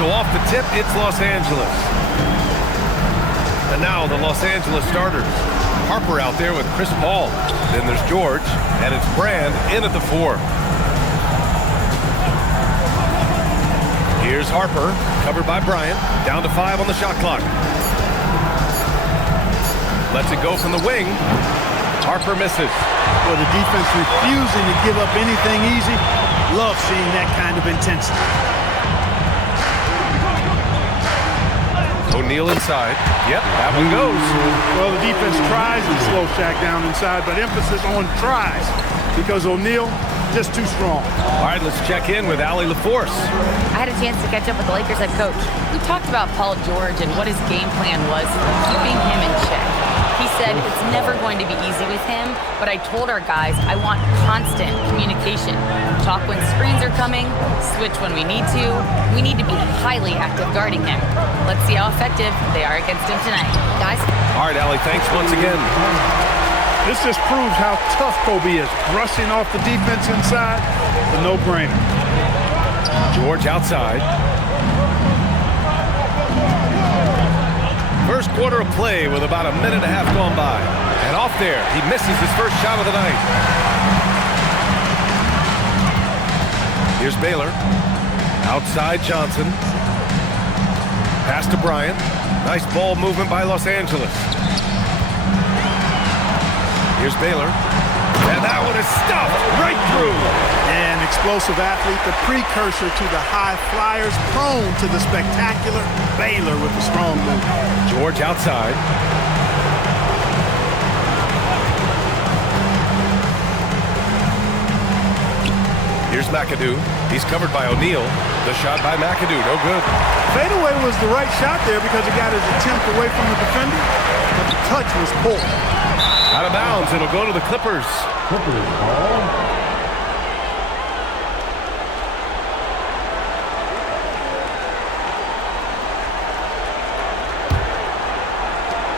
so off the tip, it's Los Angeles. And now the Los Angeles starters. Harper out there with Chris Paul. Then there's George, and it's Brand in at the 4. Here's Harper, covered by Bryant. Down to 5 on the shot clock. Lets it go from the wing. Harper misses. Well, the defense refusing to give up anything easy. Love seeing that kind of intensity. O'Neal inside. Yep, that one goes. Well, the defense tries to slow Shaq down inside, but emphasis on tries because O'Neal just too strong. All right, let's check in with Allie LaForce. I had a chance to catch up with the Lakers head coach. We talked about Paul George and what his game plan was, keeping him in check. He said it's never going to be easy with him, but I told our guys I want constant communication. Talk when screens are coming, switch when we need to. We need to be highly active guarding him. Let's see how effective they are against him tonight. Guys? All right, Allie, thanks once again. This just proves how tough Kobe is. Rushing off the defense inside, a no-brainer. George outside. First quarter of play with about a minute and a half gone by. And off there, he misses his first shot of the night. Here's Baylor. Outside Johnson. Pass to Bryant. Nice ball movement by Los Angeles. Here's Baylor. And that one is stuffed right through. An explosive athlete, the precursor to the high flyers, prone to the spectacular. Baylor with the strong move. George outside. Here's McAdoo. He's covered by O'Neal. The shot by McAdoo, no good. Fadeaway was the right shot there because it got his attempt away from the defender, but the touch was poor. Out of bounds, it'll go to the Clippers. Clippers ball.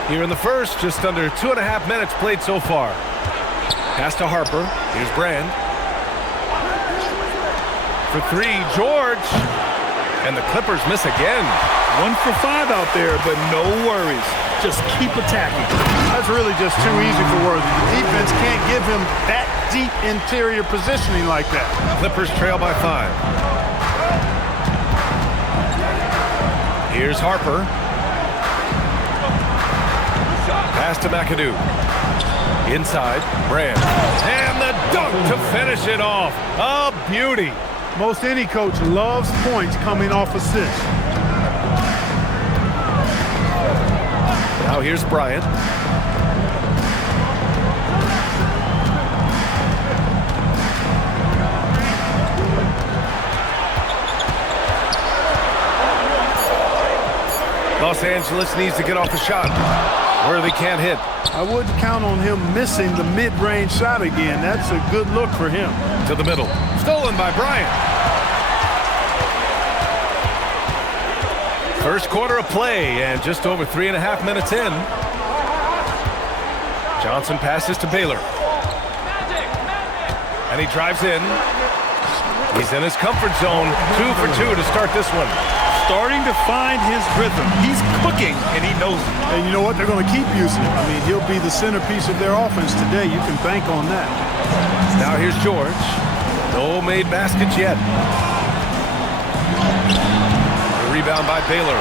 Here in the first, just under 2.5 minutes played so far. Pass to Harper. Here's Brand. For 3, George. And the Clippers miss again. 1 for 5 out there, but no worries. Just keep attacking. That's really just too easy for Worthy. The defense can't give him that deep interior positioning like that. Clippers trail by 5. Here's Harper. Pass to McAdoo. Inside, Brand. And the dunk to finish it off. A beauty. Most any coach loves points coming off assists. Now here's Bryant. Los Angeles needs to get off the shot. Worthy can't hit. I wouldn't count on him missing the mid-range shot again. That's a good look for him. To the middle. Stolen by Bryant. First quarter of play and just over 3.5 minutes in. Johnson passes to Baylor. And he drives in. He's in his comfort zone. 2 for 2 to start this one. Starting to find his rhythm. He's cooking, and he knows it. And you know what? They're going to keep using him. I mean, he'll be the centerpiece of their offense today. You can bank on that. Now here's George. No made baskets yet. The rebound by Baylor.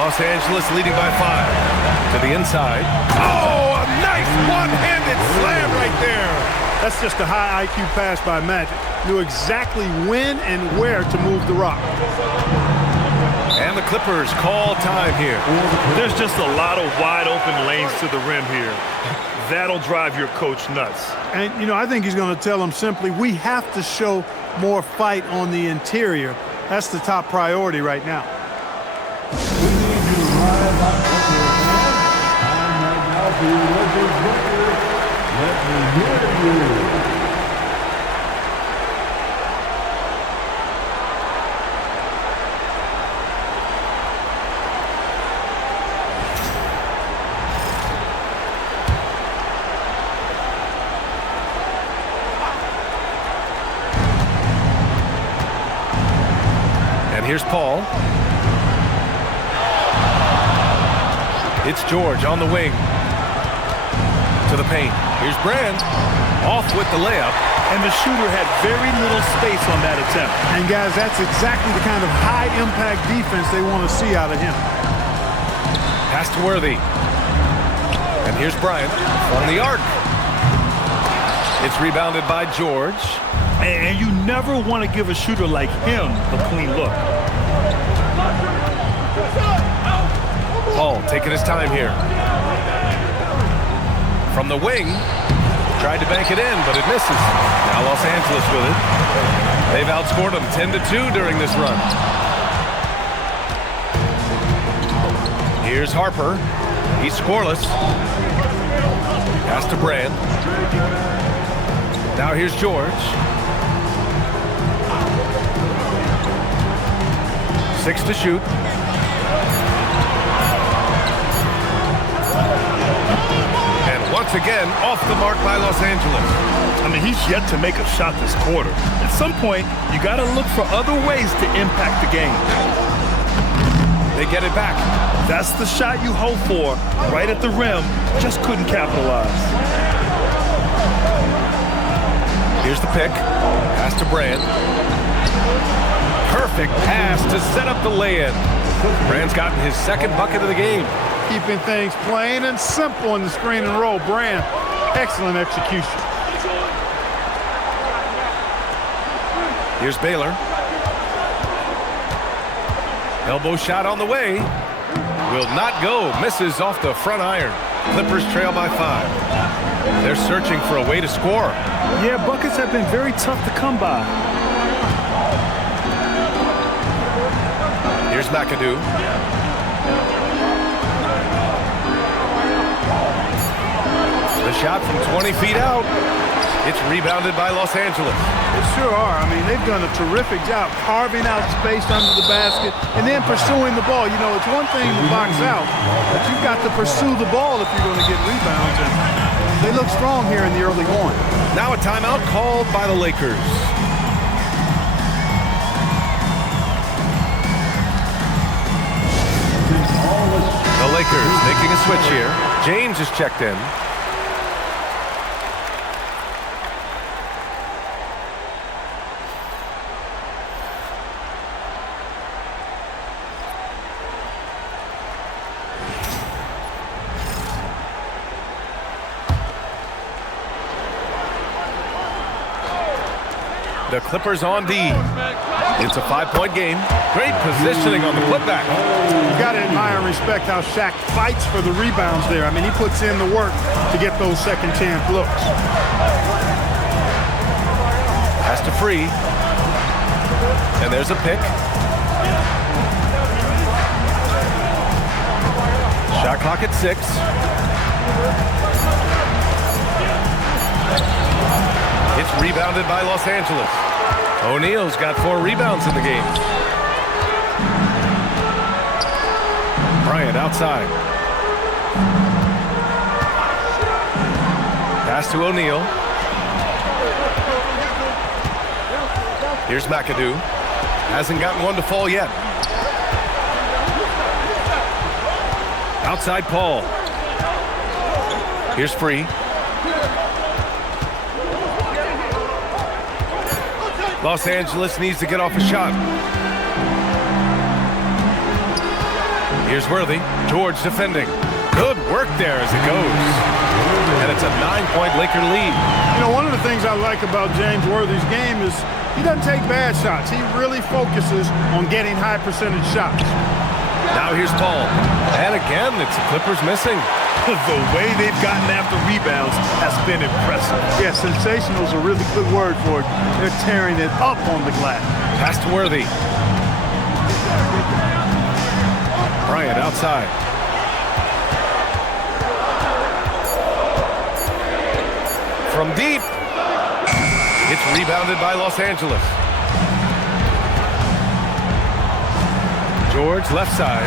Los Angeles leading by 5. To the inside. Oh, a nice one-handed slam right there. That's just a high IQ pass by Magic. Knew exactly when and where to move the rock. And the Clippers call time here. There's just a lot of wide open lanes to the rim here. That'll drive your coach nuts. And, you know, I think he's going to tell them simply, we have to show more fight on the interior. That's the top priority right now. We need you to rise up with your hands. Time right now for your Lakers victory. Let me hear you. And here's Paul. It's George on the wing. To the paint. Here's Brand. Off with the layup. And the shooter had very little space on that attempt. And guys, that's exactly the kind of high-impact defense they want to see out of him. Pass to Worthy. And here's Bryant from the arc. It's rebounded by George. And you never want to give a shooter like him a clean look. Paul taking his time here. From the wing. Tried to bank it in, but it misses. Now Los Angeles with it. They've outscored them 10-2 during this run. Here's Harper. He's scoreless. Pass to Brand. Now here's George. 6 to shoot. And once again, off the mark by Los Angeles. I mean, he's yet to make a shot this quarter. At some point, you got to look for other ways to impact the game. They get it back. That's the shot you hope for, right at the rim. Just couldn't capitalize. Here's the pick. Pass to Brand. Perfect pass to set up the lay-in. Brand's gotten his second bucket of the game. Keeping things plain and simple in the screen and roll. Brand, excellent execution. Here's Baylor. Elbow shot on the way. Will not go. Misses off the front iron. Clippers trail by 5. They're searching for a way to score. Yeah, buckets have been very tough to come by. Here's McAdoo. The shot from 20 feet out. It's rebounded by Los Angeles. They sure are. I mean, they've done a terrific job carving out space under the basket and then pursuing the ball. You know, it's one thing to box out, but you've got to pursue the ball if you're going to get rebounds. And they look strong here in the early going. Now a timeout called by the Lakers. The Lakers making a switch here. James is checked in. The Clippers on D. It's a 5-point game. Great positioning on the putback. You got to admire and respect how Shaq fights for the rebounds there. I mean, he puts in the work to get those second chance looks. Pass to Free. And there's a pick. Shot clock at 6. It's rebounded by Los Angeles. O'Neal's got 4 rebounds in the game. Bryant outside. Pass to O'Neal. Here's McAdoo. Hasn't gotten one to fall yet. Outside Paul. Here's Free. Los Angeles needs to get off a shot. Here's Worthy. George defending. Good work there as it goes. And it's a 9-point Laker lead. You know, one of the things I like about James Worthy's game is he doesn't take bad shots. He really focuses on getting high percentage shots. Now here's Paul. And again, it's the Clippers missing. The way they've gotten after rebounds has been impressive. Yeah, sensational is a really good word for it. They're tearing it up on the glass. Pass to Worthy. Bryant outside. From deep. It's rebounded by Los Angeles. George left side.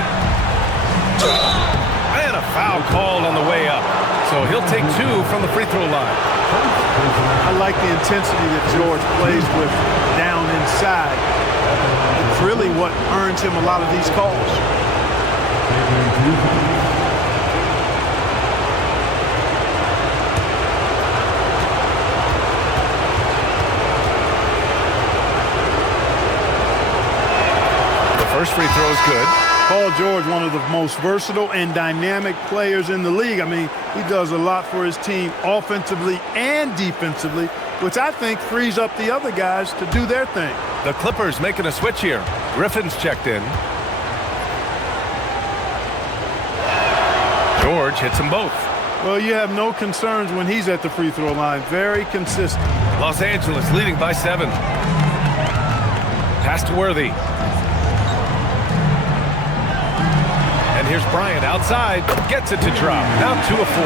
And a foul called on the way up. So he'll take 2 from the free throw line. I like the intensity that George plays with down inside. It's really what earns him a lot of these calls. free throw is good. Paul George, one of the most versatile and dynamic players in the league. I mean, he does a lot for his team offensively and defensively, which I think frees up the other guys to do their thing. The Clippers making a switch here. Griffin's checked in. George hits them both. Well, you have no concerns when he's at the free throw line. Very consistent. Los Angeles leading by 7. Pass to Worthy. And here's Bryant outside. Gets it to drop. Now 2 of 4.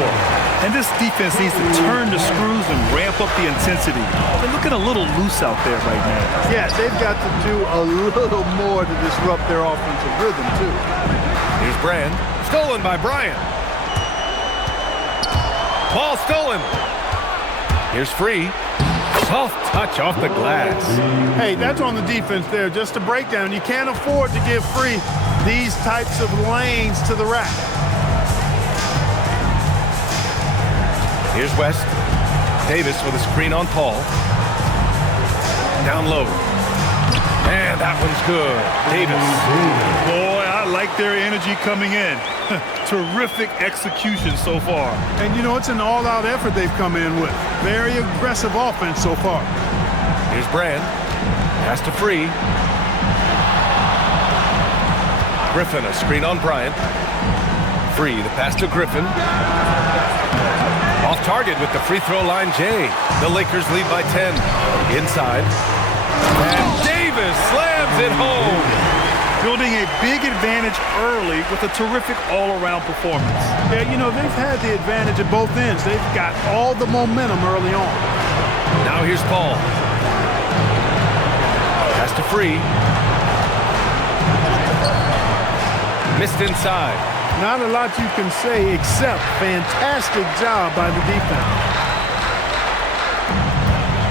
And this defense needs to turn the screws and ramp up the intensity. They're looking a little loose out there right now. Yeah, they've got to do a little more to disrupt their offensive rhythm, too. Here's Brand. Stolen by Bryant. Ball stolen. Here's Free. Soft touch off the glass. Hey, that's on the defense there. Just a breakdown. You can't afford to give Free these types of lanes to the rack. Here's West. Davis with a screen on Paul. Down low. And that one's good. Davis. Boy, I like their energy coming in. Terrific execution so far. And, you know, it's an all-out effort they've come in with. Very aggressive offense so far. Here's Brand. Pass to Free. Griffin, a screen on Bryant. Free, the pass to Griffin. Off target with the free throw line, Jay. The Lakers lead by 10. Inside. And Davis slams it home. Building a big advantage early with a terrific all-around performance. Yeah, you know, they've had the advantage at both ends. They've got all the momentum early on. Now here's Paul. Pass to Free. Missed inside. Not a lot you can say except fantastic job by the defense.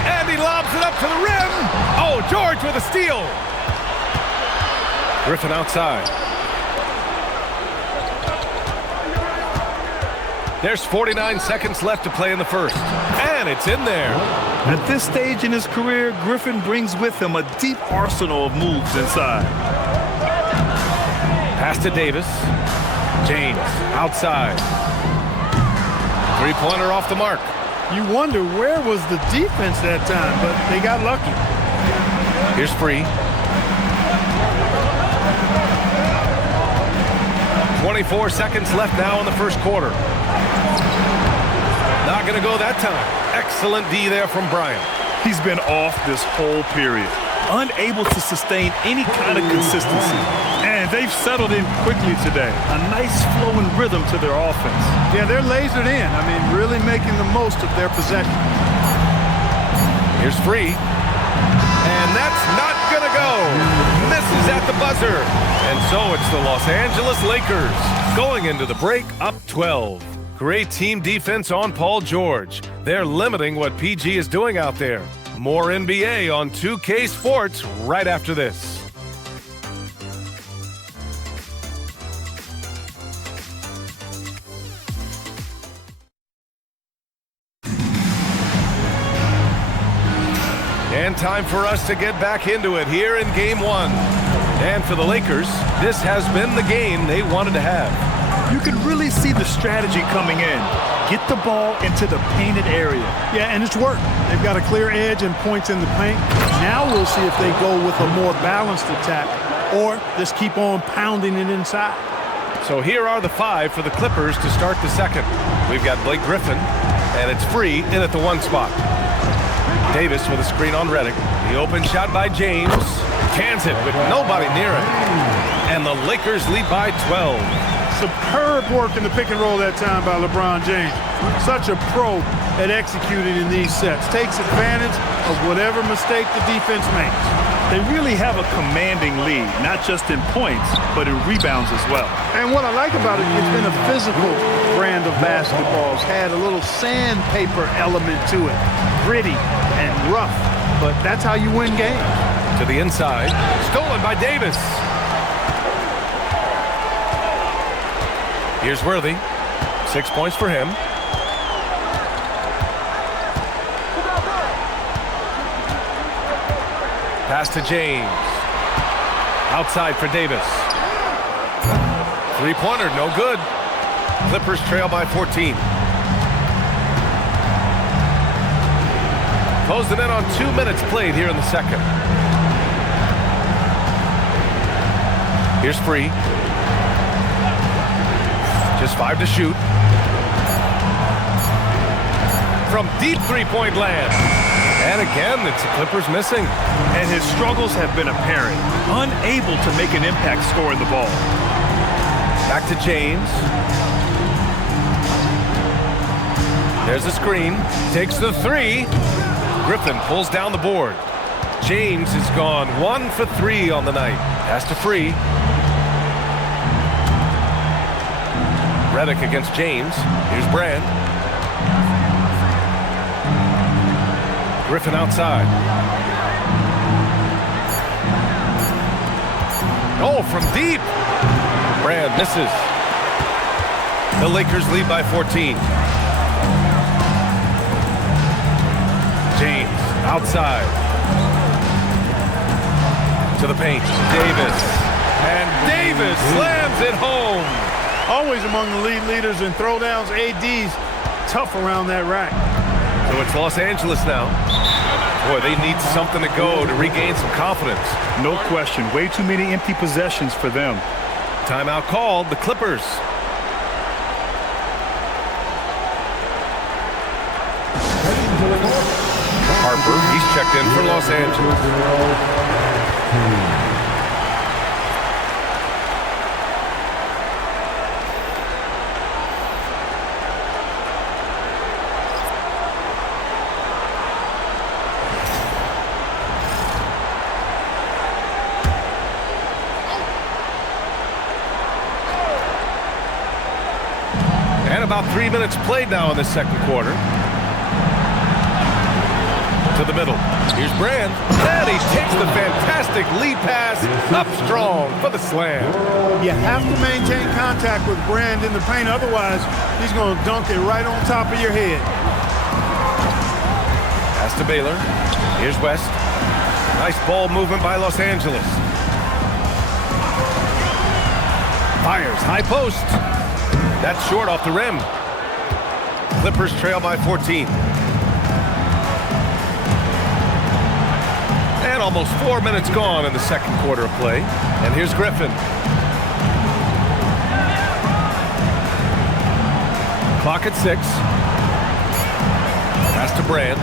And he lobs it up to the rim. Oh, George with a steal. Griffin outside. There's 49 seconds left to play in the first. And it's in there. At this stage in his career, Griffin brings with him a deep arsenal of moves inside. Pass to Davis. James outside. Three-pointer off the mark. You wonder where was the defense that time, but they got lucky. Here's Free. 24 seconds left now in the first quarter. Not going to go that time. Excellent D there from Bryant. He's been off this whole period, unable to sustain any kind of consistency. And they've settled in quickly today. A nice flowing rhythm to their offense. Yeah, they're lasered in. I mean, really making the most of their possession. Here's Free. And that's not going to go. Misses at the buzzer. And so it's the Los Angeles Lakers going into the break up 12. Great team defense on Paul George. They're limiting what PG is doing out there. More NBA on 2K Sports right after this. And time for us to get back into it here in Game 1. And for the Lakers, this has been the game they wanted to have. You can really see the strategy coming in. Get the ball into the painted area. Yeah, and it's worked. They've got a clear edge and points in the paint. Now we'll see if they go with a more balanced attack or just keep on pounding it inside. So here are the 5 for the Clippers to start the second. We've got Blake Griffin, and it's Free in at the 1 spot. Davis with a screen on Redick. The open shot by James. Cans it with nobody near it. And the Lakers lead by 12. Superb work in the pick and roll that time by LeBron James. Such a pro at executing in these sets. Takes advantage of whatever mistake the defense makes. They really have a commanding lead, not just in points, but in rebounds as well. And what I like about it, it's been a physical brand of basketball. It's had a little sandpaper element to it. Gritty and rough, but that's how you win games. To the inside. Stolen by Davis. Here's Worthy. 6 points for him. Pass to James. Outside for Davis. Three-pointer, no good. Clippers trail by 14. Closing in on 2 minutes played here in the second. Here's Free. Just 5 to shoot. From deep three-point land. And again, it's the Clippers missing. And his struggles have been apparent. Unable to make an impact scoring the ball. Back to James. There's a screen. Takes the three. Griffin pulls down the board. James has gone 1 for 3 on the night. Pass to Free. Redick against James. Here's Brand. Griffin outside. Oh, from deep. Brand misses. The Lakers lead by 14. James outside. To the paint. Davis. And Davis slams it home. Always among the lead leaders in throwdowns. AD's tough around that rack. So it's Los Angeles now. Boy, they need something to go to regain some confidence. No question. Way too many empty possessions for them. Timeout called. The Clippers. Harper, he's checked in for Los Angeles. And about 3 minutes played now in the second quarter. To the middle. Here's Brand. And he takes the fantastic lead pass up strong for the slam. You have to maintain contact with Brand in the paint. Otherwise, he's going to dunk it right on top of your head. Pass to Baylor. Here's West. Nice ball movement by Los Angeles. Fires. High post. That's short off the rim. Clippers trail by 14. And almost 4 minutes gone in the second quarter of play. And here's Griffin. Clock at 6. Pass to Brand.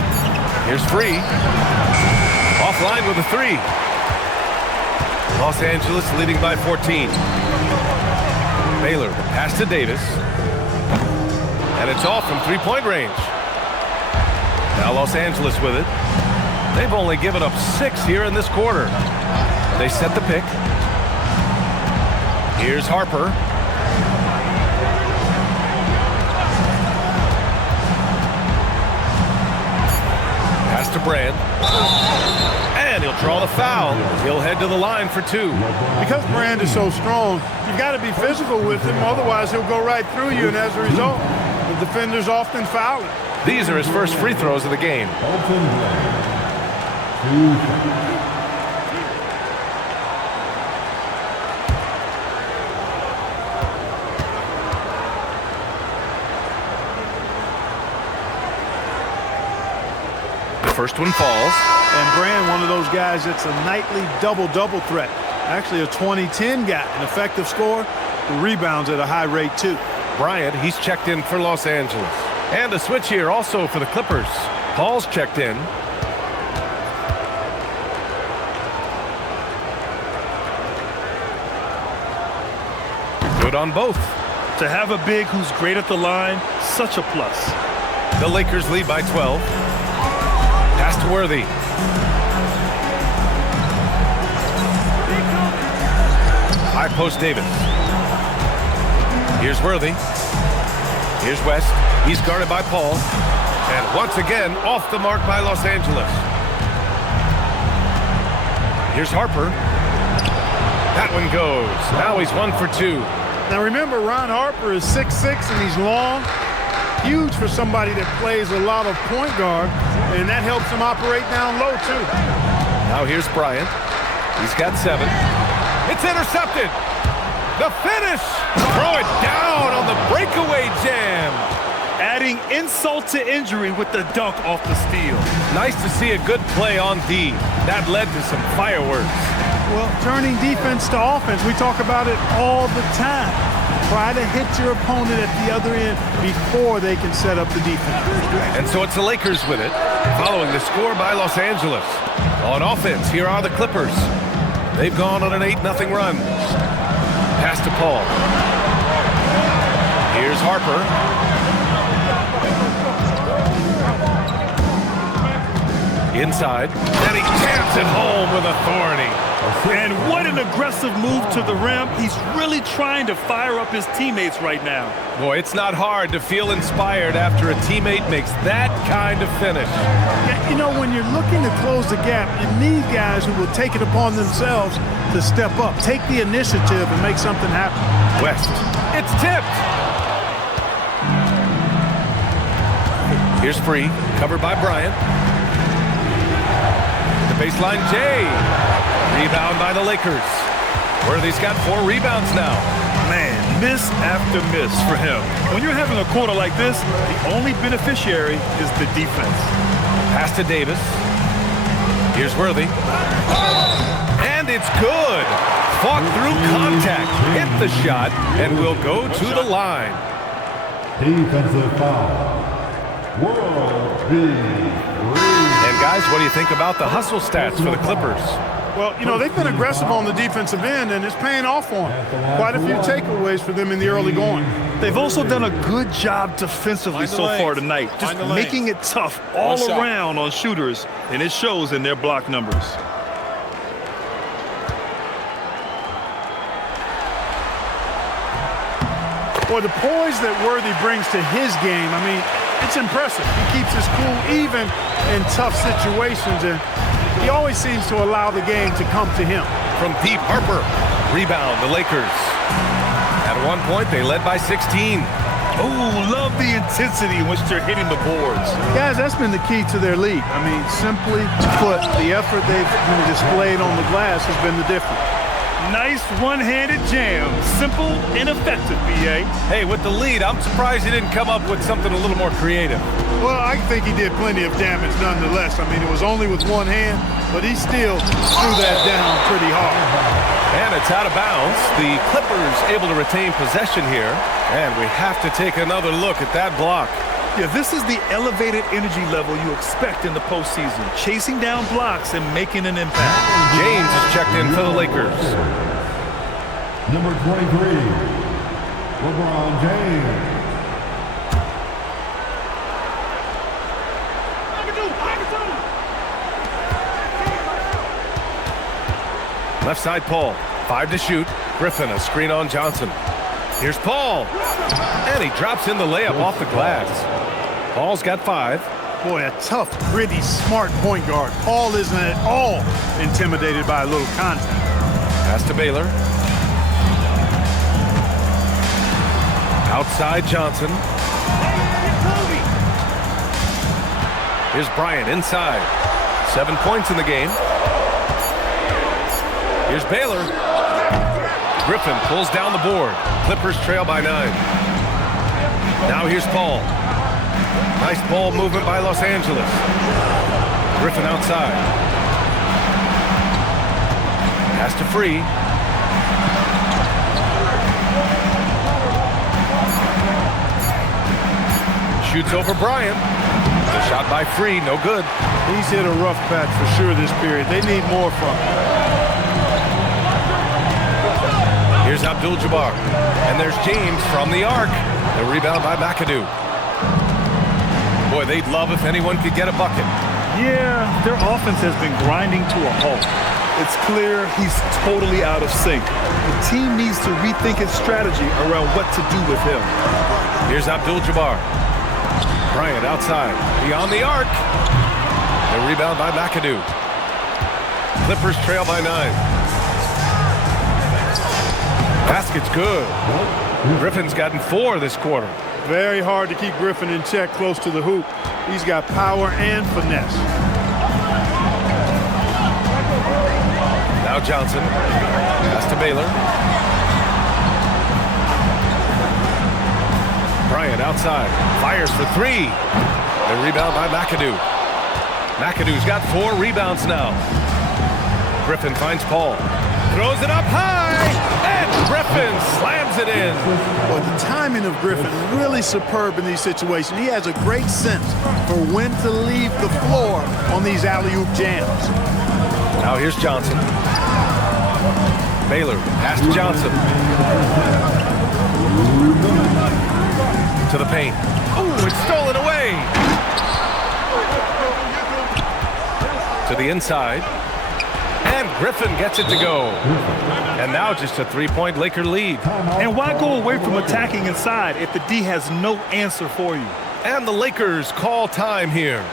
Here's Free. Offline with a 3. Los Angeles leading by 14. Baylor, pass to Davis. And it's off from three-point range. Now Los Angeles with it. They've only given up 6 here in this quarter. They set the pick. Here's Harper. Pass to Brand. And he'll draw the foul. He'll head to the line for 2. Because Brand is so strong, you've got to be physical with him. Otherwise, he'll go right through you. And as a result, the defenders often foul him. These are his first free throws of the game. The first one falls. And Brand, one of those guys that's a nightly double-double threat. Actually a 20-10 guy, an effective scorer. The rebounds at a high rate, too. Bryant, he's checked in for Los Angeles. And a switch here also for the Clippers. Paul's checked in. Good on both. To have a big who's great at the line, such a plus. The Lakers lead by 12. Pass to Worthy. High post Davis. Here's Worthy. Here's West. He's guarded by Paul. And once again, off the mark by Los Angeles. Here's Harper. That one goes. Now he's 1 for 2. Now remember, Ron Harper is 6'6", and he's long. Huge for somebody that plays a lot of point guard, and that helps him operate down low, too. Now here's Bryant. He's got 7. It's intercepted. The finish. Throw it down on the breakaway jam. Adding insult to injury with the dunk off the steal. Nice to see a good play on D. That led to some fireworks. Well, turning defense to offense, we talk about it all the time. Try to hit your opponent at the other end before they can set up the defense. And so it's the Lakers with it, following the score by Los Angeles. On offense, here are the Clippers. They've gone on an 8-0 run. Pass to Paul. Here's Harper. Inside, and he jams it home with authority. And what an aggressive move to the rim. He's really trying to fire up his teammates right now. Boy, it's not hard to feel inspired after a teammate makes that kind of finish. Yeah, you know, when you're looking to close the gap, you need guys who will take it upon themselves to step up, take the initiative, and make something happen. West, it's tipped. Here's Free, covered by Bryant. The baseline J. Rebound by the Lakers. Worthy's got 4 rebounds now. Man, miss after miss for him. When you're having a quarter like this, the only beneficiary is the defense. Pass to Davis. Here's Worthy. And it's good. Fought through contact, hit the shot, and will go to the line. Defensive foul. And guys, what do you think about the hustle stats for the Clippers? Well, you know, they've been aggressive on the defensive end, and it's paying off for them. Quite a few takeaways for them in the early going. They've also done a good job defensively so far tonight, just making it tough all around on shooters, and it shows in their block numbers. Boy, the poise that Worthy brings to his game, I mean, it's impressive. He keeps his cool even in tough situations, and he always seems to allow the game to come to him. From deep, Harper. Rebound, the Lakers. At one point, they led by 16. Oh, love the intensity in which they're hitting the boards. Guys, that's been the key to their lead. I mean, simply put, the effort they've displayed on the glass has been the difference. Nice one-handed jam. Simple and effective, B.A. Hey, with the lead, I'm surprised he didn't come up with something a little more creative. Well, I think he did plenty of damage nonetheless. I mean, it was only with one hand, but he still threw that down pretty hard. And it's out of bounds. The Clippers able to retain possession here. And we have to take another look at that block. Yeah, this is the elevated energy level you expect in the postseason. Chasing down blocks and making an impact. James is checked in for the Lakers. Number 23, LeBron James. Left side, Paul. 5 to shoot. Griffin, a screen on Johnson. Here's Paul. And he drops in the layup off the glass. Paul's got 5. Boy, a tough, gritty, smart point guard. Paul isn't at all intimidated by a little contact. Pass to Baylor. Outside Johnson. Here's Bryant inside. 7 points in the game. Here's Baylor. Griffin pulls down the board. Clippers trail by 9. Now here's Paul. Nice ball movement by Los Angeles. Griffin outside. Pass to Free. Shoots over Bryant. The shot by Free, no good. He's hit a rough patch for sure this period. They need more from him. Here's Abdul-Jabbar. And there's James from the arc. The rebound by McAdoo. Boy, they'd love if anyone could get a bucket. Yeah, their offense has been grinding to a halt. It's clear he's totally out of sync. The team needs to rethink its strategy around what to do with him. Here's Abdul-Jabbar. Bryant outside. Beyond the arc. The rebound by McAdoo. Clippers trail by 9. Basket's good. Griffin's gotten 4 this quarter. Very hard to keep Griffin in check close to the hoop. He's got power and finesse. Now Now Johnson. Pass to Baylor. Bryant outside. Fires for three. The rebound by McAdoo. McAdoo's got 4 rebounds now. Griffin finds Paul. Throws it up high. And Griffin slams it in. Well, the timing of Griffin really superb in these situations. He has a great sense for when to leave the floor on these alley-oop jams. Now here's Johnson. Baylor, pass to Johnson. To the paint. Oh, it's stolen away. To the inside. And Griffin gets it to go. And now just a 3-point Laker lead. And why go away from attacking inside if the D has no answer for you? And the Lakers call time here.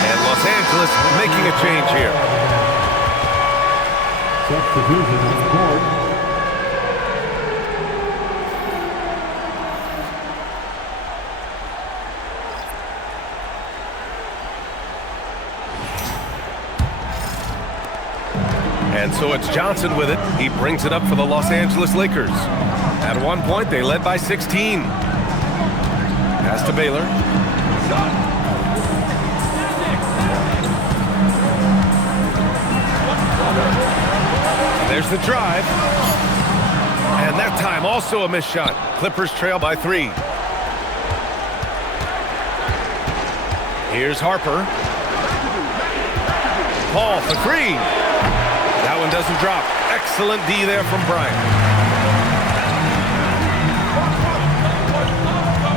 And Los Angeles making a change here. Substitution on the court. And so it's Johnson with it. He brings it up for the Los Angeles Lakers. At one point, they led by 16. Pass to Baylor. There's the drive. And that time also a missed shot. Clippers trail by 3. Here's Harper. Paul for 3. That one doesn't drop. Excellent D there from Bryant.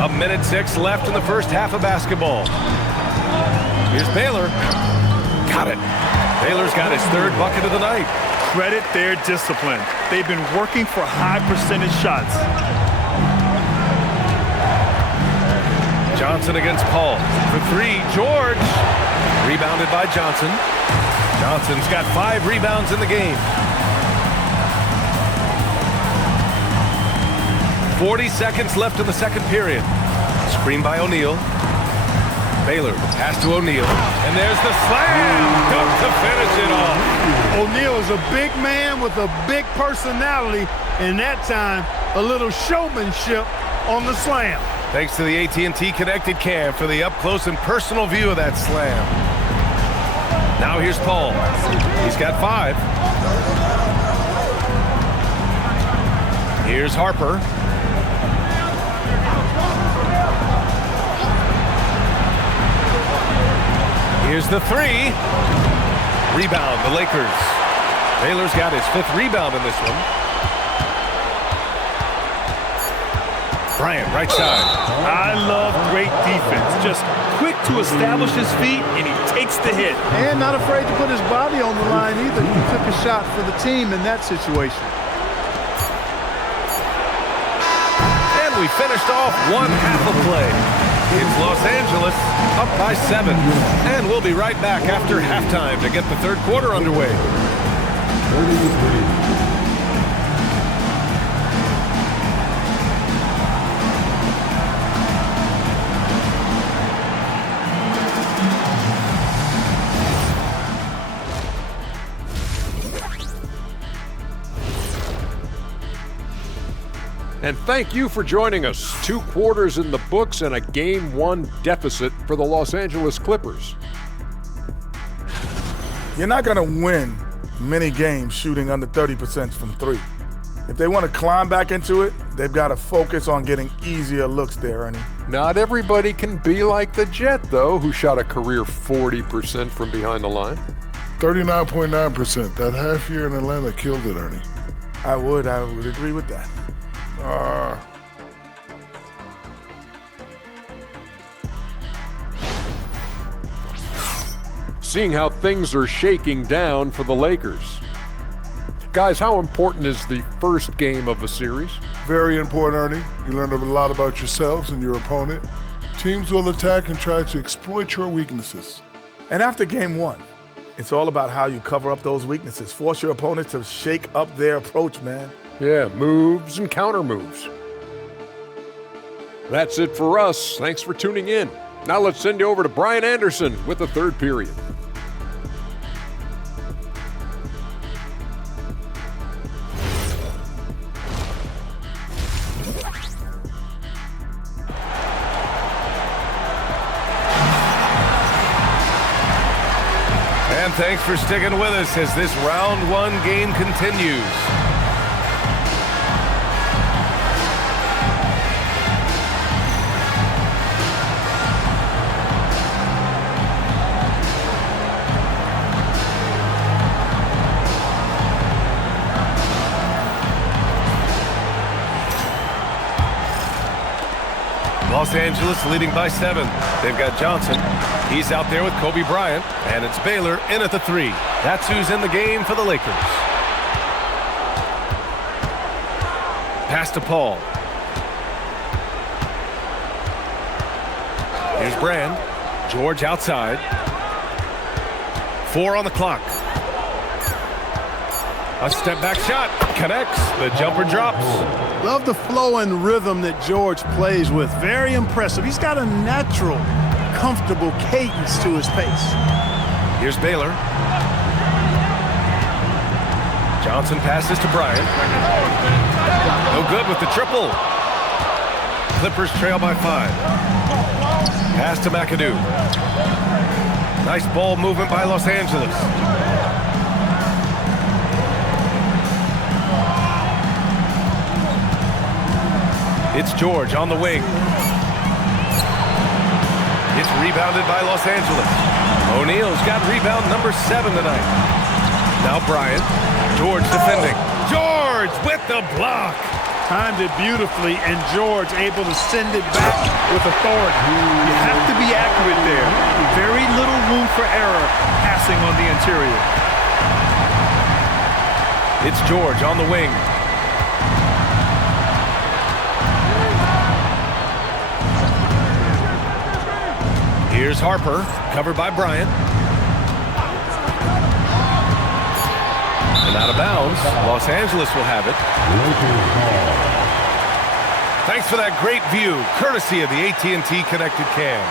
1:06 left in the first half of basketball. Here's Baylor. Got it. Baylor's got his 3rd bucket of the night. Credit their discipline. They've been working for high percentage shots. Johnson against Paul. For 3, George. Rebounded by Johnson. Johnson's got 5 rebounds in the game. 40 seconds left in the second period. Screen by O'Neal. Baylor, pass to O'Neal. And there's the slam. Dunk to finish it off. O'Neal is a big man with a big personality, and that time, a little showmanship on the slam. Thanks to the AT&T Connected Cam for the up-close and personal view of that slam. Now here's Paul. He's got 5. Here's Harper. Here's the 3. Rebound, the Lakers. Baylor's got his 5th rebound in this one. Bryant, right side. I love great defense. Just quick to establish his feet, and he takes the hit. And not afraid to put his body on the line either. He took a shot for the team in that situation. And we finished off one half of play. It's Los Angeles up by 7. And we'll be right back after halftime to get the 3rd quarter underway. 33. And thank you for joining us. 2 quarters in the books and a Game 1 deficit for the Los Angeles Clippers. You're not going to win many games shooting under 30% from 3. If they want to climb back into it, they've got to focus on getting easier looks there, Ernie. Not everybody can be like the Jet, though, who shot a career 40% from behind the line. 39.9%. That half year in Atlanta killed it, Ernie. I would agree with that. Seeing how things are shaking down for the Lakers. Guys, how important is the first game of a series? Very important, Ernie. You learn a lot about yourselves and your opponent. Teams will attack and try to exploit your weaknesses. And after game 1, it's all about how you cover up those weaknesses. Force your opponent to shake up their approach, man. Yeah, moves and counter moves. That's it for us. Thanks for tuning in. Now let's send you over to Brian Anderson with the 3rd period. thanks for sticking with us as this round one game continues. Los Angeles leading by 7. They've got Johnson. He's out there with Kobe Bryant, and it's Baylor in at the 3. That's who's in the game for the Lakers. Pass to Paul. Here's Brand. George outside. 4 on the clock. A step back shot. Connects. The jumper drops. Love the flow and rhythm that George plays with. Very impressive. He's got a natural, comfortable cadence to his pace. Here's Baylor. Johnson passes to Bryant. No good with the triple. Clippers trail by 5. Pass to McAdoo. Nice ball movement by Los Angeles. It's George on the wing. It's rebounded by Los Angeles. O'Neal's got rebound number 7 tonight. Now Bryant. George defending. George with the block. Timed it beautifully, and George able to send it back with authority. You have to be accurate there. Very little room for error passing on the interior. It's George on the wing. Here's Harper, covered by Bryant. And out of bounds, Los Angeles will have it. Thanks for that great view, courtesy of the AT&T Connected Cam.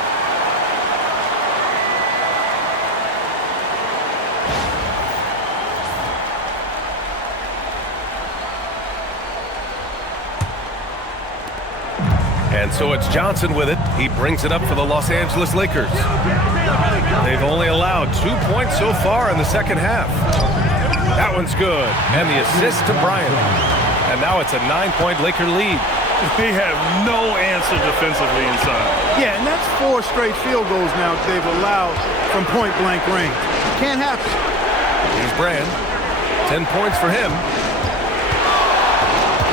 And so it's Johnson with it. He brings it up for the Los Angeles Lakers. They've only allowed 2 points so far in the second half. That one's good. And the assist to Bryant. And now it's a 9-point Laker lead. They have no answer defensively inside. Yeah, and that's 4 straight field goals now they've allowed from point-blank range. Can't happen. Here's Brand. 10 points for him.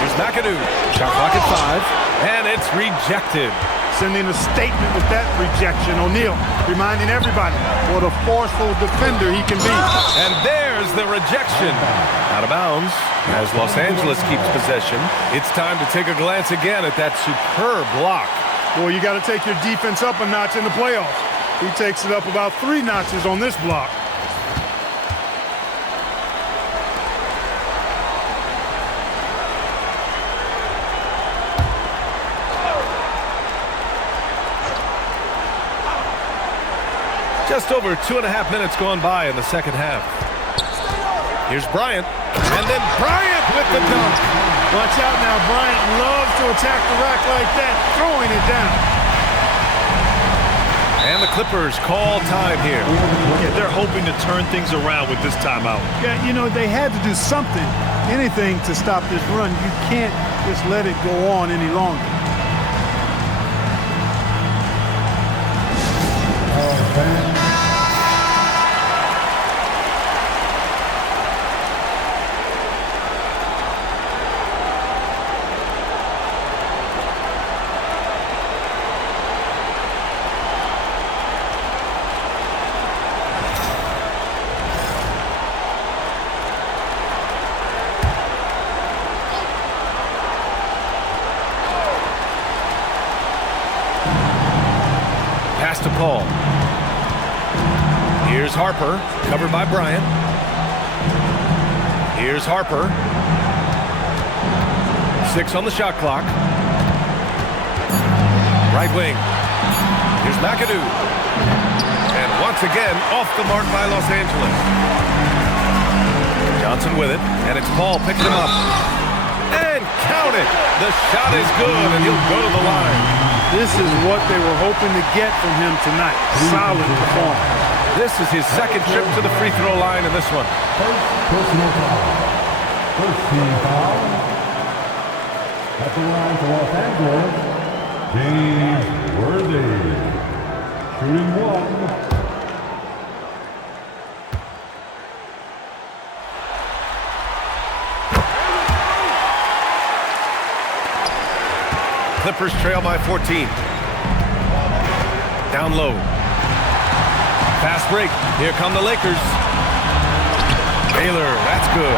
Here's McAdoo. Shot clock at 5. And it's rejected. Sending a statement with that rejection. O'Neal reminding everybody what a forceful defender he can be. And there's the rejection. Out of bounds as Los Angeles keeps possession. It's time to take a glance again at that superb block. Well, you got to take your defense up a notch in the playoffs. He takes it up about 3 notches on this block. Just over 2.5 minutes gone by in the second half. Here's Bryant. And then Bryant with the dunk. Watch out now. Bryant loves to attack the rack like that, throwing it down. And the Clippers call time here. Yeah, they're hoping to turn things around with this timeout. Yeah, you know, they had to do something, anything to stop this run. You can't just let it go on any longer. Pass to Paul. Here's Harper, covered by Bryant. Here's Harper. 6 on the shot clock. Right wing. Here's McAdoo. And once again, off the mark by Los Angeles. Johnson with it, and it's Paul picking him up. And count it! The shot is good, and he'll go to the line. This is what they were hoping to get from him tonight. Solid performance. This is his second trip to the free throw line in this one. First personal foul. First team foul. At the line for Los Angeles, James Worthy. Shooting 1. Clippers trail by 14. Down low. Fast break. Here come the Lakers. Baylor, that's good.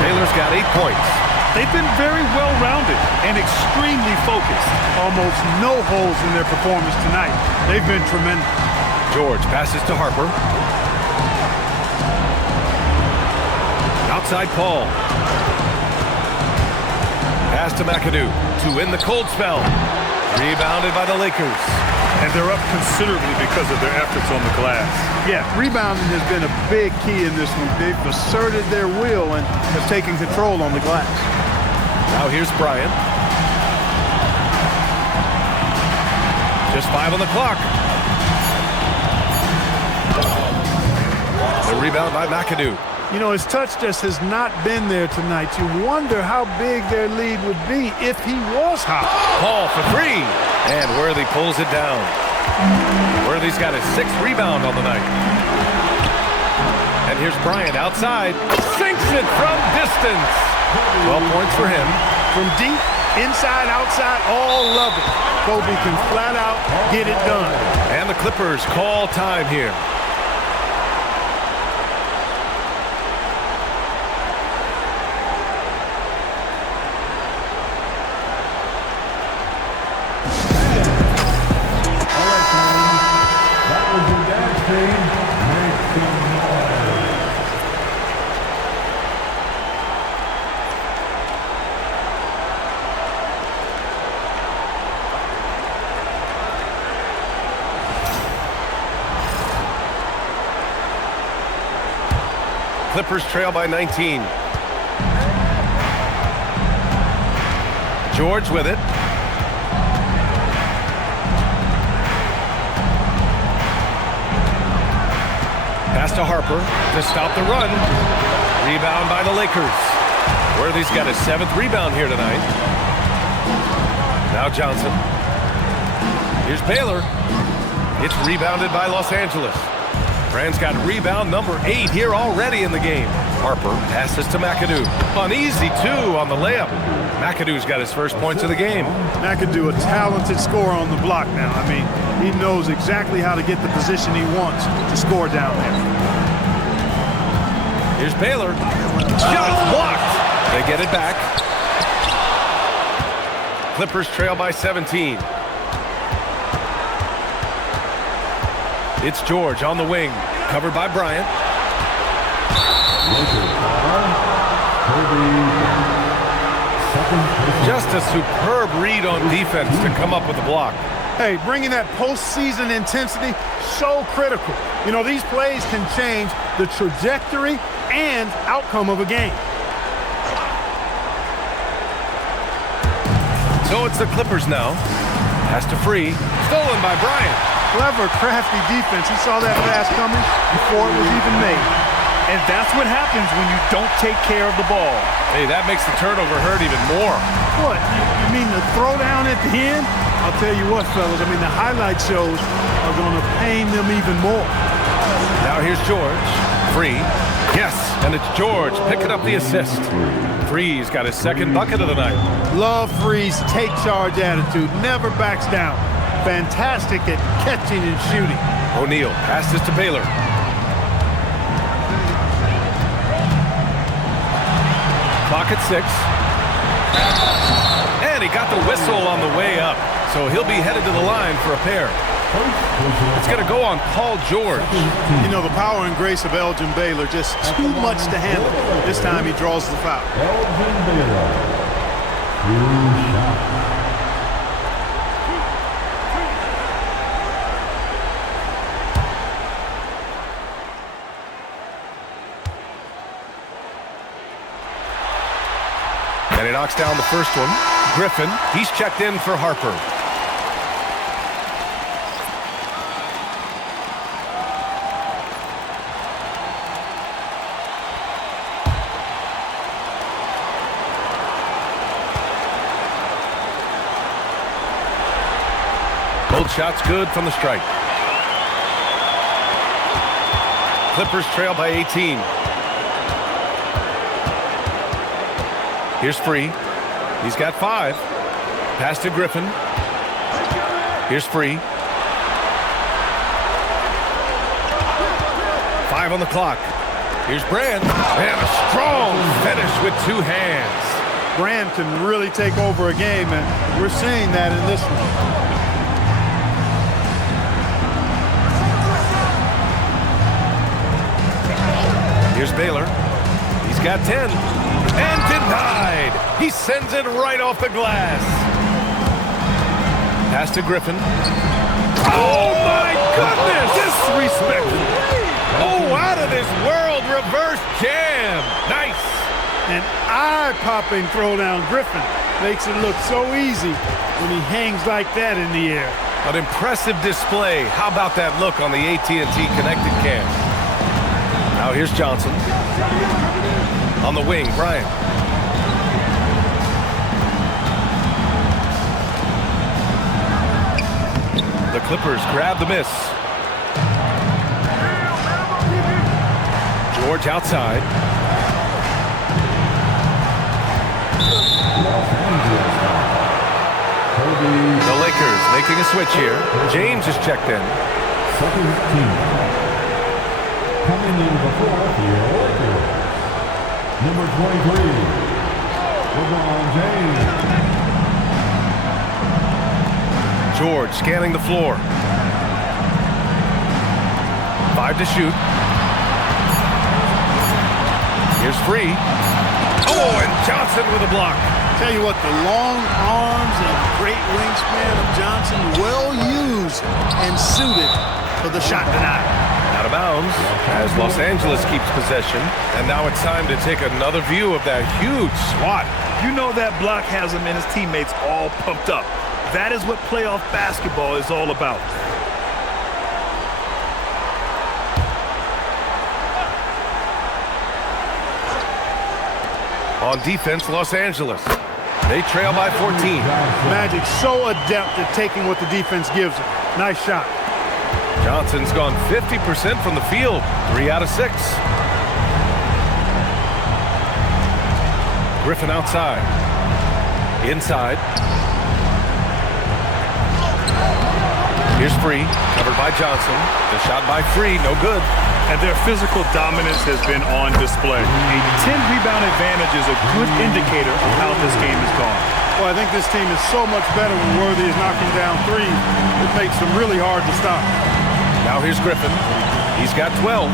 Baylor's got 8 points. They've been very well-rounded and extremely focused. Almost no holes in their performance tonight. They've been tremendous. George passes to Harper. Outside Paul. Pass to McAdoo to win the cold spell. Rebounded by the Lakers. And they're up considerably because of their efforts on the glass. Yeah, rebounding has been a big key in this one. They've asserted their will and have taken control on the glass. Now here's Bryant. Just 5 on the clock. The rebound by McAdoo. You know, his touch just has not been there tonight. You wonder how big their lead would be if he was hot. Paul for 3. And Worthy pulls it down. Worthy's got his 6th rebound on the night. And here's Bryant outside. Sinks it from distance. 12 points for him. From deep, inside, outside, all love it. Kobe can flat out get it done. And the Clippers call time here. Clippers trail by 19. George with it. Pass to Harper to stop the run. Rebound by the Lakers. Worthy's got his 7th rebound here tonight. Now Johnson. Here's Baylor. It's rebounded by Los Angeles. Brand's got rebound number 8 here already in the game. Harper passes to McAdoo. An easy 2 on the layup. McAdoo's got his first points of the game. McAdoo, a talented scorer on the block now. I mean, he knows exactly how to get the position he wants to score down there. Here's Baylor. Shot blocked. They get it back. Clippers trail by 17. It's George on the wing, covered by Bryant. Just a superb read on defense to come up with the block. Hey, bringing that postseason intensity, so critical. You know, these plays can change the trajectory and outcome of a game. So it's the Clippers now. Pass to Free, stolen by Bryant. Clever, crafty defense. He saw that pass coming before it was even made. And that's what happens when you don't take care of the ball. Hey, that makes the turnover hurt even more. What? You mean the throwdown at the end? I'll tell you what, fellas. I mean, the highlight shows are going to pain them even more. Now here's George. Free. Yes, and it's George picking up the assist. Free's got his 2nd bucket of the night. Love Free's take charge attitude. Never backs down. Fantastic at catching and shooting. O'Neal passes to Baylor. Clock at 6. And he got the whistle on the way up. So he'll be headed to the line for a pair. It's going to go on Paul George. You know, the power and grace of Elgin Baylor, just too much to handle. This time he draws the foul. Elgin Baylor. 2 shots. And he knocks down the first one. Griffin, he's checked in for Harper. Both shots good from the stripe. Clippers trail by 18. Here's Free. He's got 5. Pass to Griffin. Here's Free. 5 on the clock. Here's Brand. And a strong finish with 2 hands. Brand can really take over a game, and we're seeing that in this one. Here's Baylor. He's got 10. And denied. He sends it right off the glass. Pass to Griffin. Oh, my goodness! Disrespectful. Oh, out of this world reverse jam. Nice. An eye-popping throwdown. Griffin makes it look so easy when he hangs like that in the air. An impressive display. How about that look on the AT&T connected cam? Now here's Johnson. On the wing, Bryant. The Clippers grab the miss. George outside. The Lakers making a switch here. James is checked in. Second team. Coming in before the Lakers. Number 23. LeBron James. George scanning the floor. 5 to shoot. Here's Free. Oh, and Johnson with a block. Tell you what, the long arms and great wingspan of Johnson, well used and suited for the shot denied. Out of bounds as Los Angeles keeps possession. And now it's time to take another view of that huge swat. You know that block has him and his teammates all pumped up. That is what playoff basketball is all about. On defense, Los Angeles. They trail by 14. Magic so adept at taking what the defense gives him. Nice shot. Johnson's gone 50% from the field. 3 out of 6. Griffin outside. Inside. Here's Free, covered by Johnson. The shot by Free, no good. And their physical dominance has been on display. A 10-rebound advantage is a good indicator of how this game has gone. Well, I think this team is so much better when Worthy is knocking down threes. It makes them really hard to stop. Now here's Griffin. He's got 12.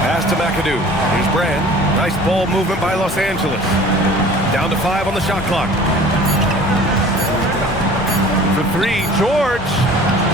Pass to McAdoo. Here's Brand. Nice ball movement by Los Angeles. Down to 5 on the shot clock. For 3, George.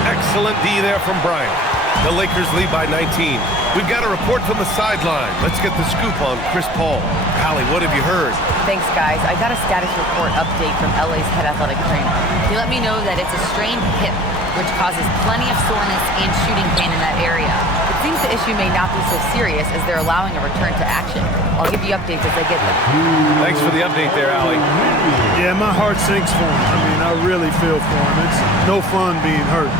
Excellent D there from Bryant. The Lakers lead by 19. We've got a report from the sideline. Let's get the scoop on Chris Paul. Allie, what have you heard? Thanks, guys. I got a status report update from LA's head athletic trainer. He let me know that it's a strained hip, which causes plenty of soreness and shooting pain in that area. It seems the issue may not be so serious as they're allowing a return to action. I'll give you updates as I get them. Thanks for the update there, Allie. Yeah, my heart sinks for him. I mean, I really feel for him. It's no fun being hurt.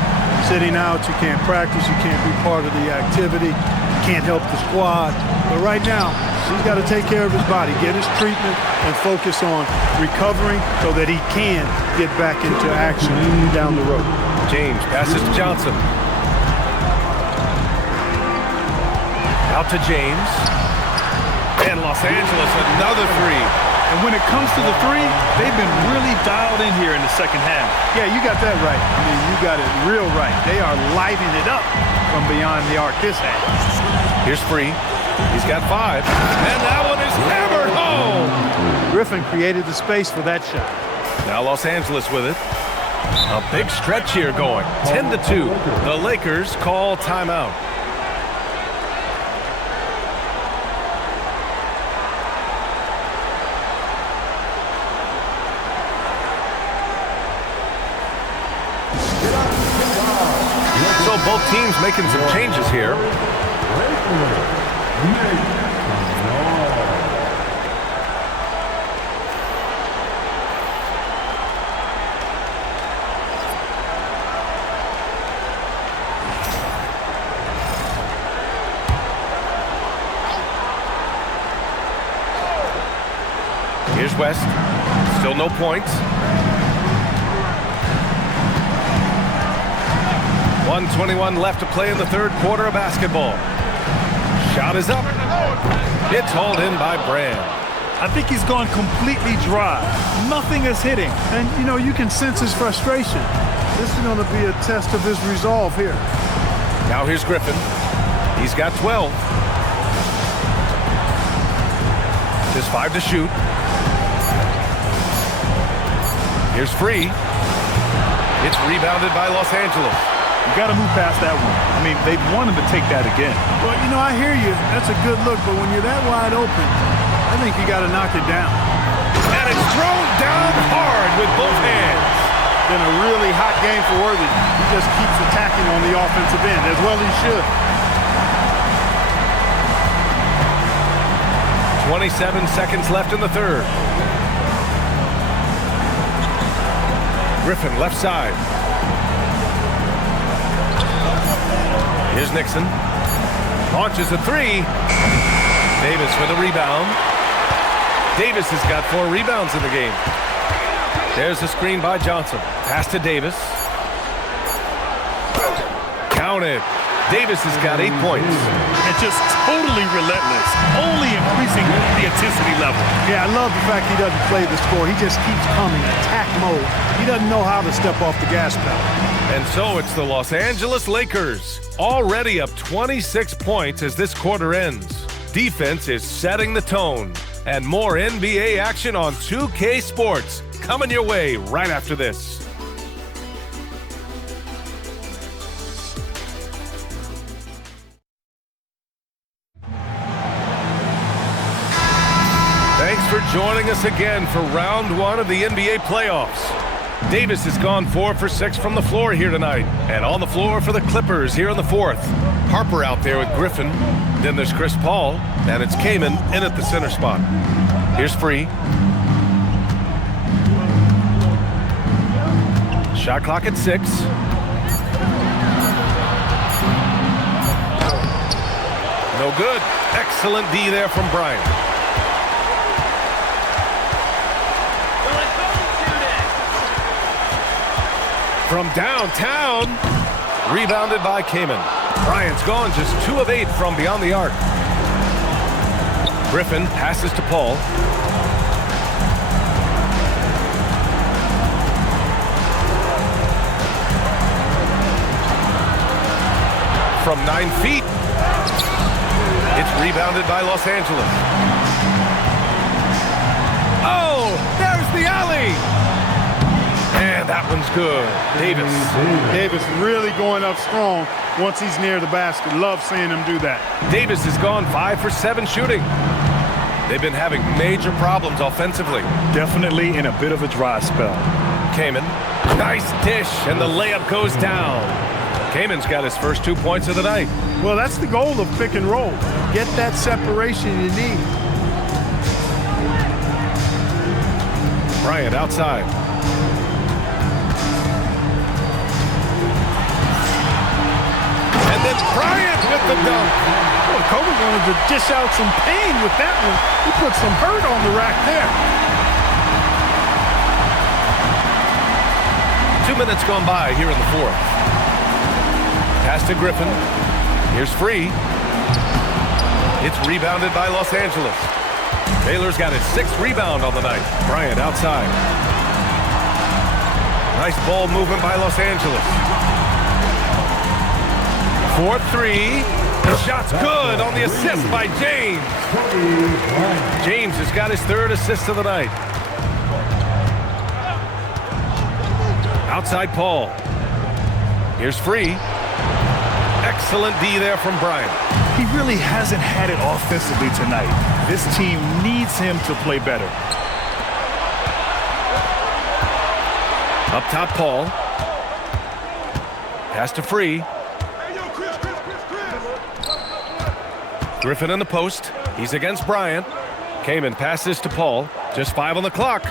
Sitting out, you can't practice, you can't be part of the activity, you can't help the squad. But right now, he's got to take care of his body, get his treatment, and focus on recovering so that he can get back into action down the road. James passes to Johnson. Out to James. And Los Angeles, another 3. And when it comes to the 3, they've been really dialed in here in the second half. Yeah, you got that right. I mean, you got it real right. They are lighting it up from beyond the arc this half. Here's Free. He's got 5. And that one is hammered home. Griffin created the space for that shot. Now Los Angeles with it. A big stretch here going. 10-2. The Lakers call timeout. So both teams making some changes here. Here's West. Still no points. 1:21 left to play in the third quarter of basketball. Shot is up. It's hauled in by Brand. I think he's gone completely dry. Nothing is hitting. And, you know, you can sense his frustration. This is going to be a test of his resolve here. Now here's Griffin. He's got 12. Just 5 to shoot. Here's Free. It's rebounded by Los Angeles. You got to move past that one. I mean, they'd want him to take that again. Well, you know, I hear you. That's a good look, but when you're that wide open, I think you got to knock it down. And it's thrown down hard with both hands. Been a really hot game for Worthy. He just keeps attacking on the offensive end, as well he should. 27 seconds left in the third. Griffin left side. Here's Nixon. Launches a three. Davis for the rebound. Davis has got 4 rebounds in the game. There's the screen by Johnson. Pass to Davis. Counted. Davis has got 8 points. And just totally relentless, only increasing the intensity level. Yeah, I love the fact he doesn't play the score. He just keeps coming, attack mode. He doesn't know how to step off the gas pedal. And so it's the Los Angeles Lakers, already up 26 points as this quarter ends. Defense is setting the tone. And more NBA action on 2K Sports coming your way right after this. Thanks for joining us again for round 1 of the NBA playoffs. Davis has gone 4 for 6 from the floor here tonight. And on the floor for the Clippers here in the fourth. Harper out there with Griffin. Then there's Chris Paul. And it's Kaman in at the center spot. Here's Free. Shot clock at 6. No good. Excellent D there from Bryant. From downtown, rebounded by Kaman. Bryant's gone just 2 of 8 from beyond the arc. Griffin passes to Paul. From 9 feet, it's rebounded by Los Angeles. Oh, there's the alley. And that one's good. Davis really going up strong once he's near the basket. Love seeing him do that. Davis has gone 5 for 7 shooting. They've been having major problems offensively. Definitely in a bit of a dry spell. Kaman, nice dish, and the layup goes down. Kaman's got his first 2 points of the night. Well, that's the goal of pick and roll. Get that separation you need. Bryant outside. And then Bryant with the dunk. Well, Kobe wanted to dish out some pain with that one. He put some hurt on the rack there. 2 minutes gone by here in the fourth. Pass to Griffin. Here's Free. It's rebounded by Los Angeles. Baylor's got his 6th rebound on the night. Bryant outside. Nice ball movement by Los Angeles. 4-3. The shot's good on the assist by James. James has got his 3rd assist of the night. Outside Paul. Here's Free. Excellent D there from Bryant. He really hasn't had it offensively tonight. This team needs him to play better. Up top, Paul. Pass to Free. Griffin in the post. He's against Bryant. Kaman passes to Paul. Just 5 on the clock.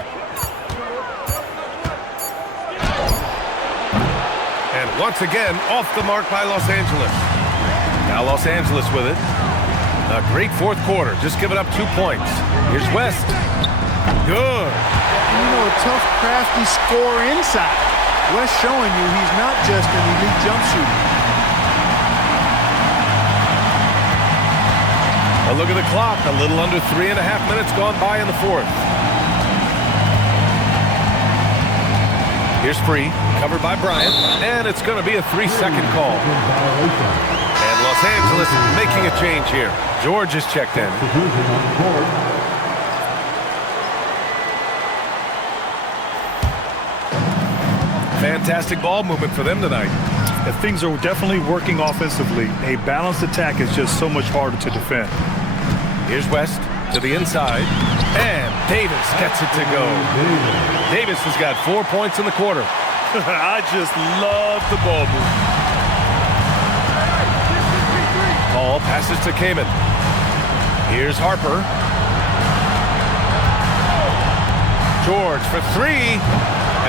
And once again, off the mark by Los Angeles. Now Los Angeles with it. A great fourth quarter. Just giving up 2 points. Here's West. Good. You know, a tough, crafty scorer inside. West showing you he's not just an elite jump shooter. A look at the clock. A little under 3.5 minutes gone by in the fourth. Here's free, covered by Bryant, and it's going to be a 3-second call. And Los Angeles making a change here. George is checked in. Fantastic ball movement for them tonight. And things are definitely working offensively. A balanced attack is just so much harder to defend. Here's West to the inside, and Davis gets it to go. Davis has got 4 points in the quarter. I just love the ball movement. Paul passes to Kamen. Here's Harper. George for three,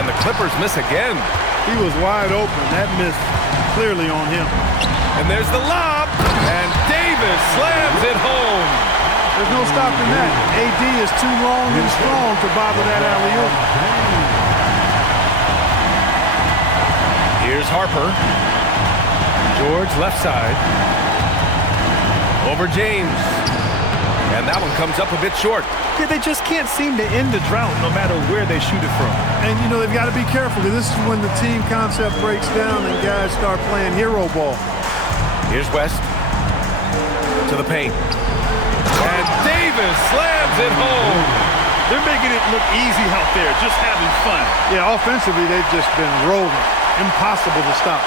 and the Clippers miss again. He was wide open. That miss clearly on him. And there's the lob, and Davis slams it home. There's no stopping that. AD is too long and strong to bother that alley-oop. Here's Harper. George left side. Over James. And that one comes up a bit short. Yeah, they just can't seem to end the drought no matter where they shoot it from. And, you know, they've got to be careful because this is when the team concept breaks down and guys start playing hero ball. Here's West to the paint. And Davis slams it home. They're making it look easy out there, just having fun. Yeah, offensively, they've just been rolling. Impossible to stop.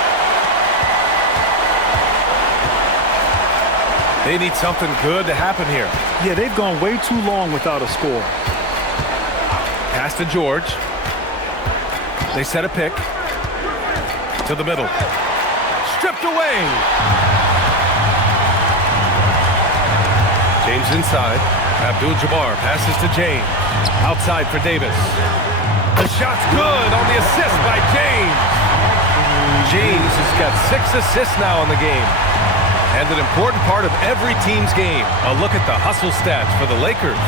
They need something good to happen here. Yeah, they've gone way too long without a score. Pass to George. They set a pick. To the middle. Stripped away. James inside. Abdul-Jabbar passes to James. Outside for Davis. The shot's good on the assist by James. James has got 6 assists now in the game. And an important part of every team's game. A look at the hustle stats for the Lakers.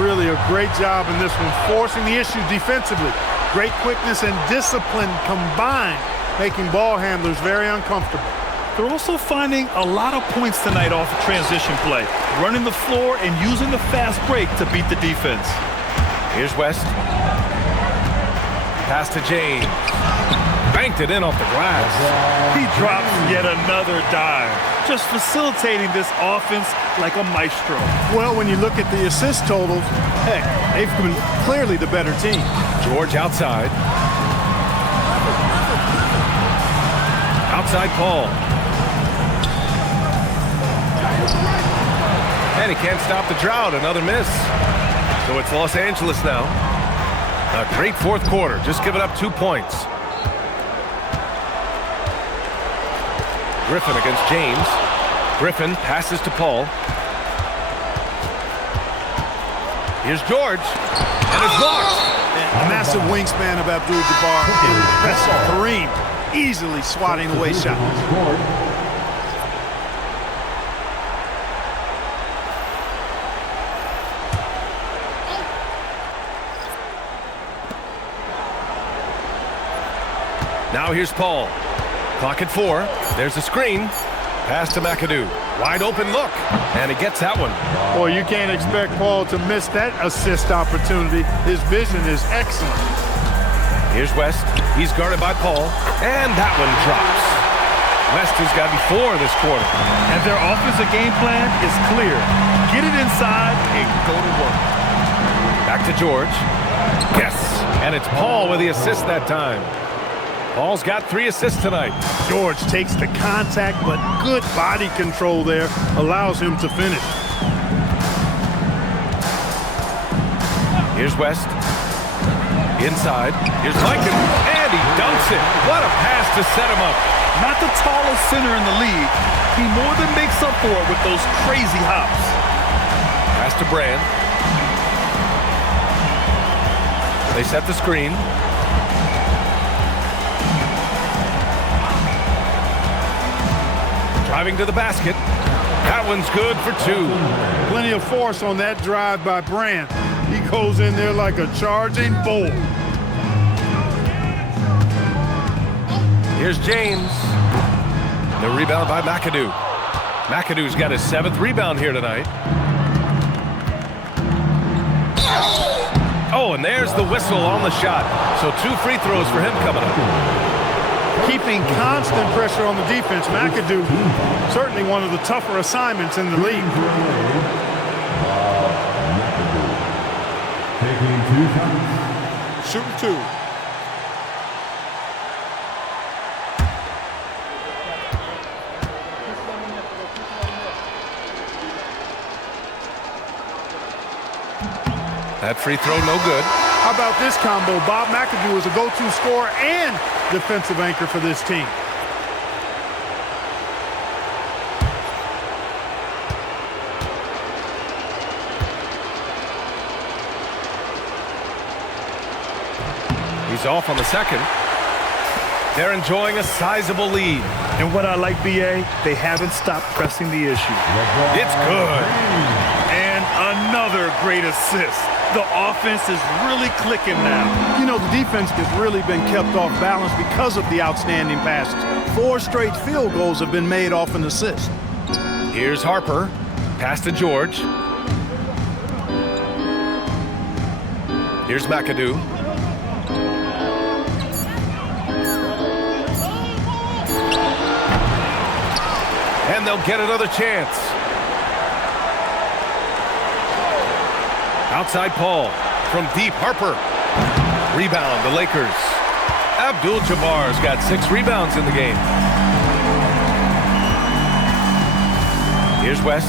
Really a great job in this one, forcing the issue defensively. Great quickness and discipline combined, making ball handlers very uncomfortable. They're also finding a lot of points tonight off of transition play, running the floor and using the fast break to beat the defense. Here's West. Pass to James. Banked it in off the glass. He drops yet another dive, just facilitating this offense like a maestro. Well, when you look at the assist totals, heck, they've been clearly the better team. George outside. Outside Paul. And he can't stop the drought. Another miss. So it's Los Angeles now. A great fourth quarter. Just giving up 2 points. Griffin against James. Griffin passes to Paul. Here's George. And it's blocked. A massive wingspan of Abdul-Jabbar. Impressive. Kareem easily swatting away shots. Now here's Paul. Clock at 4. There's a screen. Pass to McAdoo. Wide open look. And he gets that one. Boy, you can't expect Paul to miss that assist opportunity. His vision is excellent. Here's West. He's guarded by Paul. And that one drops. West has got before this quarter. And their offensive game plan is clear. Get it inside and go to work. Back to George. Yes. And it's Paul with the assist that time. Paul's got 3 assists tonight. George takes the contact, but good body control there allows him to finish. Here's West. Inside. Here's Lincoln. And he dunks it. What a pass to set him up. Not the tallest center in the league. He more than makes up for it with those crazy hops. Pass to Brand. They set the screen. Driving to the basket. That one's good for 2. Plenty of force on that drive by Brand. He goes in there like a charging bull. Here's James. The rebound by McAdoo. McAdoo's got his 7th rebound here tonight. Oh, and there's the whistle on the shot. So 2 free throws for him coming up. Keeping constant pressure on the defense. McAdoo, certainly one of the tougher assignments in the league. Taking 2 shots. Shooting 2. That free throw no good. How about this combo? Bob McAdoo is a go-to scorer and defensive anchor for this team. He's off on the second. They're enjoying a sizable lead. And what I like, BA, they haven't stopped pressing the issue. It's good. And another great assist. The offense is really clicking now. You know, the defense has really been kept off balance because of the outstanding passes. 4 straight field goals have been made off an assist. Here's Harper. Pass to George. Here's McAdoo. And they'll get another chance. Outside Paul. From deep, Harper. Rebound, the Lakers. Abdul-Jabbar's got 6 rebounds in the game. Here's West.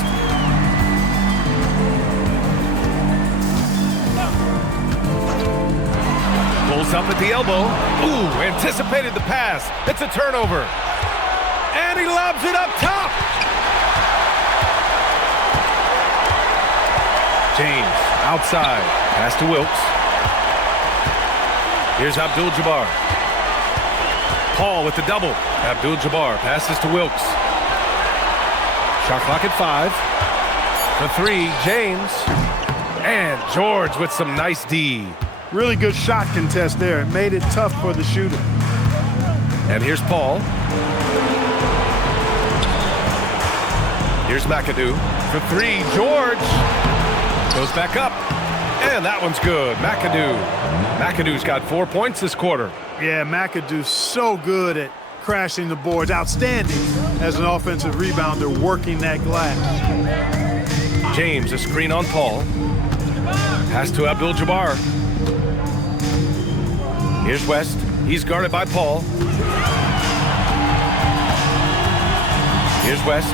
Pulls up at the elbow. Ooh, anticipated the pass. It's a turnover. And he lobs it up top. James outside. Pass to Wilkes. Here's Abdul-Jabbar. Paul with the double. Abdul-Jabbar passes to Wilkes. Shot clock at 5. For 3, James. And George with some nice D. Really good shot contest there. It made it tough for the shooter. And here's Paul. Here's McAdoo. For 3, George. Goes back up. And that one's good. McAdoo's got 4 points this quarter. Yeah, McAdoo's so good at crashing the boards. Outstanding as an offensive rebounder, working that glass. James, a screen on Paul. Pass to Abdul-Jabbar. Here's West. He's guarded by Paul. Here's West.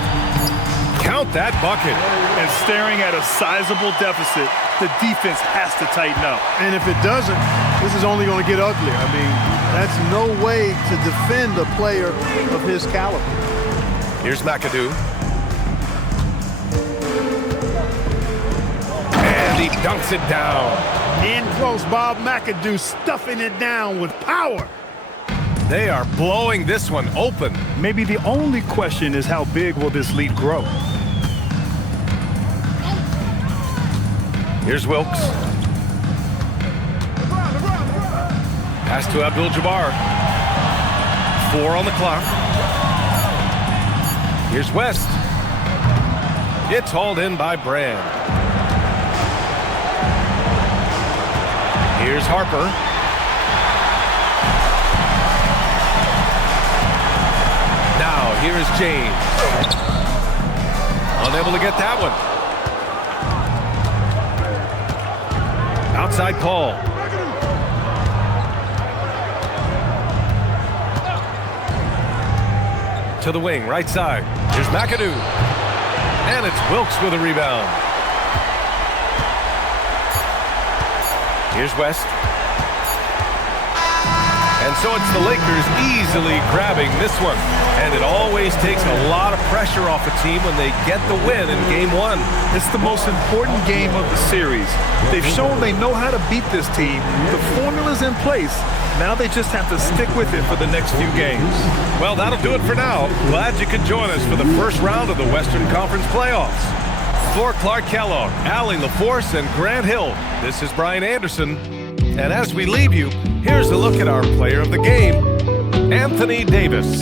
Count that bucket. And staring at a sizable deficit, the defense has to tighten up. And if it doesn't, this is only going to get uglier. I mean, that's no way to defend a player of his caliber. Here's McAdoo. And he dunks it down. In close, Bob McAdoo stuffing it down with power. They are blowing this one open. Maybe the only question is how big will this lead grow? Here's Wilkes. Pass to Abdul-Jabbar. 4 on the clock. Here's West. It's hauled in by Brand. Here's Harper. Now, here is James. Unable to get that one. Outside Paul. To the wing, right side. Here's McAdoo. And it's Wilkes with a rebound. Here's West. And so it's the Lakers easily grabbing this one. And it always takes a lot of pressure off a team when they get the win in Game 1. It's the most important game of the series. They've shown they know how to beat this team. The formula's in place. Now they just have to stick with it for the next few games. Well, that'll do it for now. Glad you could join us for the first round of the Western Conference playoffs. For Clark Kellogg, Allie LaForce, and Grant Hill, this is Brian Anderson. And as we leave you, here's a look at our player of the game, Anthony Davis.